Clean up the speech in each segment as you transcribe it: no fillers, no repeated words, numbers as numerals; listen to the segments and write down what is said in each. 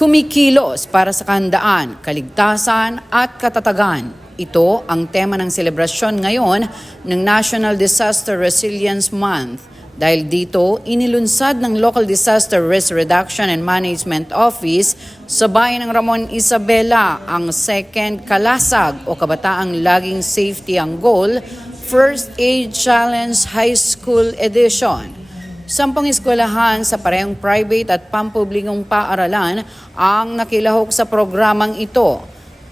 Kumikilos para sa kahandaan, kaligtasan at katatagan. Ito ang tema ng selebrasyon ngayon ng National Disaster Resilience Month. Dahil dito, inilunsad ng Local Disaster Risk Reduction and Management Office sa bayan ng Ramon Isabela ang Second Kalasag o Kabataang Laging Safety ang Goal First Aid Challenge High School Edition. 10 eskwelahan sa parehong private at pampublikong paaralan ang nakilahok sa programang ito.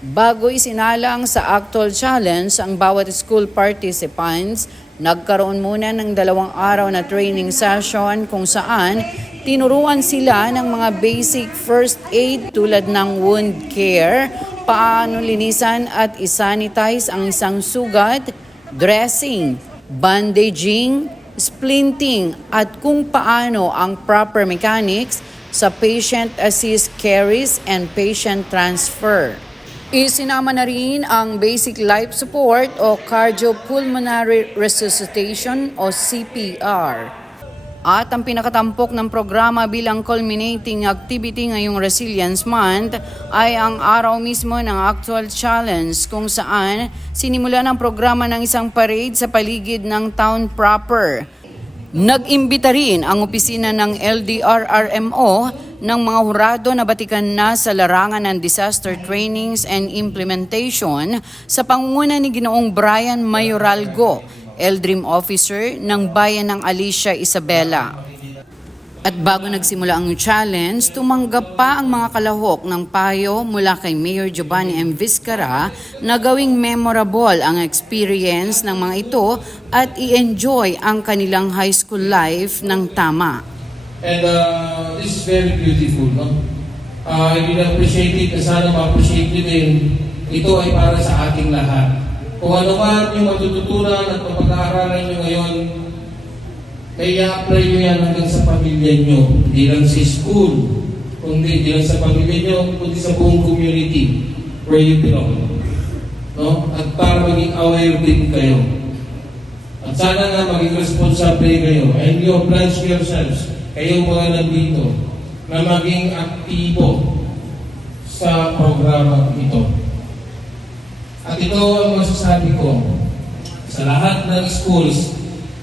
Bago isinalang sa actual challenge ang bawat school participants, nagkaroon muna ng 2 araw na training session kung saan tinuruan sila ng mga basic first aid tulad ng wound care, paano linisan at isanitize ang isang sugat, dressing, bandaging, splinting at kung paano ang proper mechanics sa patient assist carries and patient transfer. Isinama na rin ang basic life support o cardiopulmonary resuscitation o CPR. At ang pinakatampok ng programa bilang culminating activity ngayong Resilience Month ay ang araw mismo ng actual challenge kung saan sinimulan ang programa ng isang parade sa paligid ng town proper. Nag-imbita rin ang opisina ng LDRRMO ng mga hurado na batikan na sa larangan ng disaster trainings and implementation sa pangunguna ni Ginoong Brian Mayoralgo, LDRIM Officer ng Bayan ng Alicia Isabela. At bago nagsimula ang challenge, tumanggap pa ang mga kalahok ng payo mula kay Mayor Giovanni M. Vizcara na gawing memorable ang experience ng mga ito at i-enjoy ang kanilang high school life ng tama. And this is very beautiful, no? I will appreciate it, sana ma-appreciate nyo din. Ito ay para sa ating lahat. Kung ano man yung matututunan at mapag-aaralan nyo ngayon, kaya apply nyo yan hanggang sa pamilya nyo. Hindi lang sa school, kundi hindi lang sa pamilya nyo, kundi sa buong community where you belong. No? At para maging aware din kayo. At sana nga maging responsable kayo. And you oblige yourselves, kayo mga nandito, na maging aktibo sa programa ito. At ito ang masasabi ko sa lahat ng schools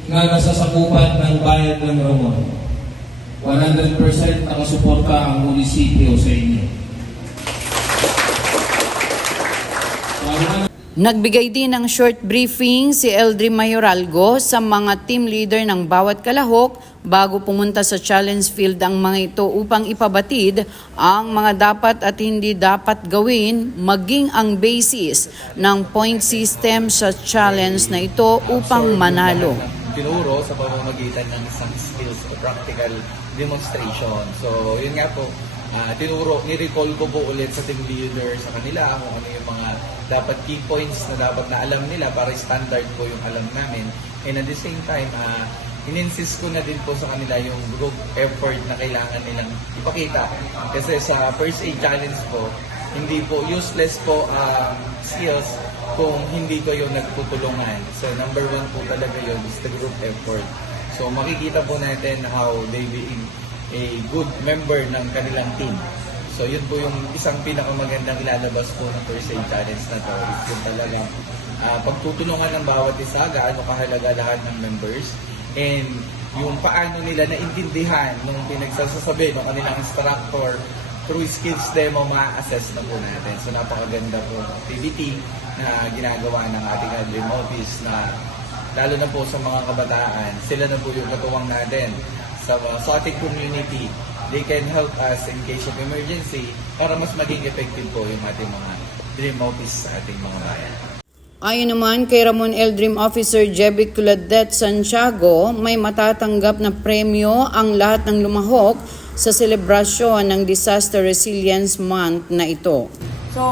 na nasasakupan ng bayan ng Ramon. 100% nakasuporta ang munisipyo sa inyo. Nagbigay din ng short briefing si Eldri Mayoralgo sa mga team leader ng bawat kalahok bago pumunta sa challenge field ang mga ito upang ipabatid ang mga dapat at hindi dapat gawin maging ang basis ng point system sa challenge na ito upang manalo. Tinuro sa pamamagitan ng isang skills o practical demonstration. So, yun nga po, ni-recall ko po ulit sa team leader sa kanila kung ano yung mga dapat key points na dapat na alam nila para standard po yung alam namin. And at the same time, in-insist ko na din po sa kanila yung group effort na kailangan nilang ipakita. Kasi sa first aid challenge po, hindi po useless po skills kung hindi kayo nagtutulungan. So number 1 po talaga yun is the group effort. So makikita po natin how they being a good member ng kanilang team. So yun po yung isang pinakamagandang ilalabas po ng first aid challenge na to. Yung talagang pagtutulungan ng bawat isa, gaano kahalaga lahat ng members, and yung paano nila naintindihan nung pinagsasasabi ng kanilang instructor through skills demo, ma-assess na po natin. So napakaganda po activity na ginagawa ng ating LDRIM office na lalo na po sa mga kabataan, sila na po yung katuwang natin sa ating community. They can help us in case of emergency para mas maging effective po yung ating mga DRIM office sa ating mga bayan. Ayon naman kay Ramon LDRIM Officer Jebic Culadet Santiago, may matatanggap na premyo ang lahat ng lumahok sa selebrasyon ng Disaster Resilience Month na ito. So,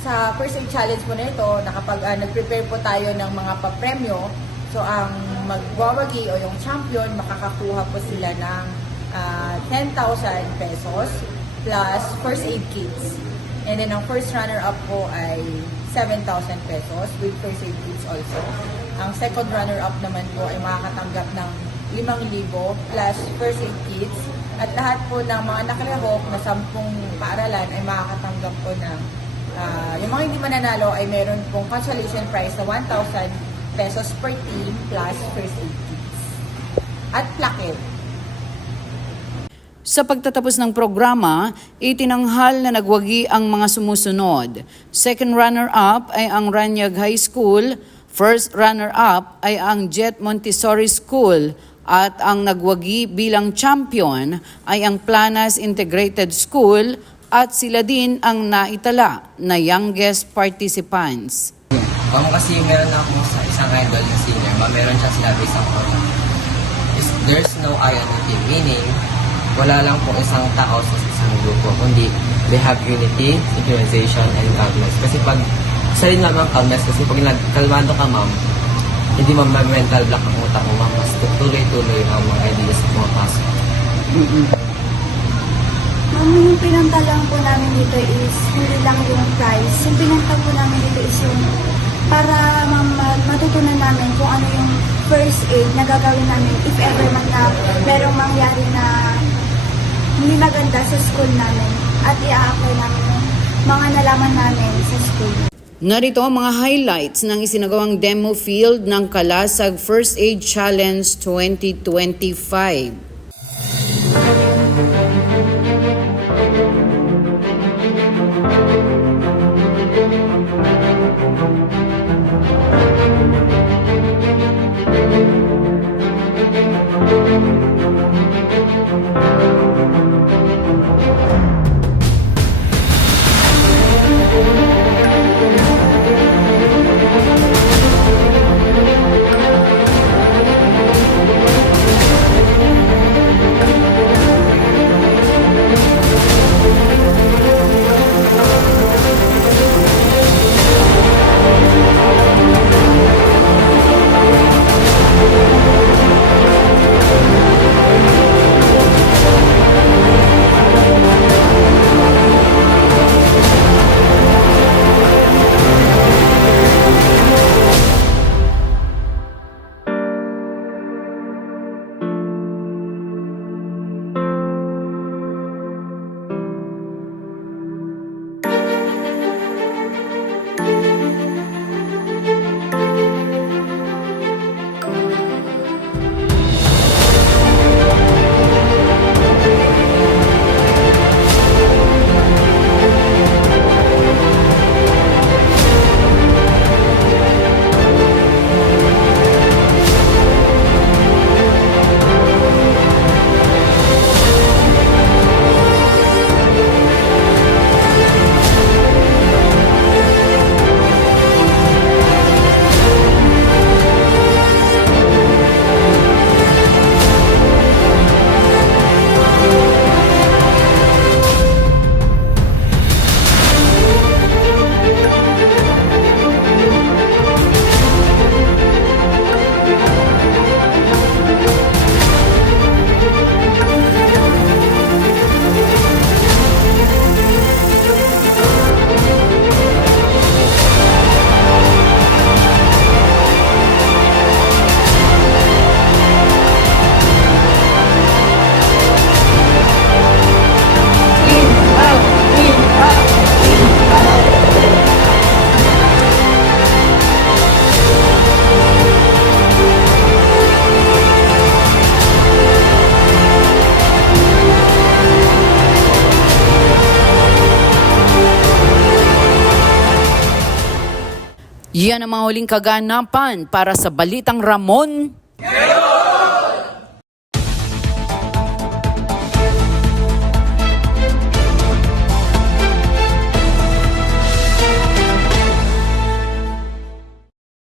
sa first aid challenge po na ito, nag-prepare po tayo ng mga papremyo. So, ang magwawagi o yung champion, makakakuha po sila ng 10,000 pesos plus first aid kits. And then, ang first runner-up po ay 7,000 pesos with first aid kits also. Ang second runner-up naman po ay makakatanggap ng 5,000 plus first aid kits At lahat po ng mga nakalahok na 10 paaralan ay makakatanggap po ng yung mga hindi mananalo ay meron pong consolation prize na 1,000 pesos per team plus first aid kits at plaque. Sa pagtatapos ng programa, itinanghal na nagwagi ang mga sumusunod. Second runner-up ay ang Ranyag High School, first runner-up ay ang Jet Montessori School, at ang nagwagi bilang champion ay ang Planas Integrated School at sila din ang naitala na youngest participants. Kasi meron ako sa isang idol na senior, meron siya sinabi sa kota. There's no unity, meaning wala lang po isang tao sa isang grupo, kundi they have unity, synchronization, and calmness. Kasi pag isa rin naman calmness, kasi pag nagkalmado ka ma'am, hindi mental block ang utak mo ma'am, mas tuloy-tuloy ang mga ideas na pumapasok. Yung pinantalang po namin dito is hindi lang yung price. Yung pinantang po namin dito is yung para matutunan namin kung ano yung first aid na gagawin namin if ever man na merong mangyari na hindi maganda sa school namin at i-apply namin yung mga nalaman namin sa school. Narito ang mga highlights ng isinagawang demo field ng Kalasag First Aid Challenge 2025. Yan ang mga huling kaganapan para sa Balitang Ramon.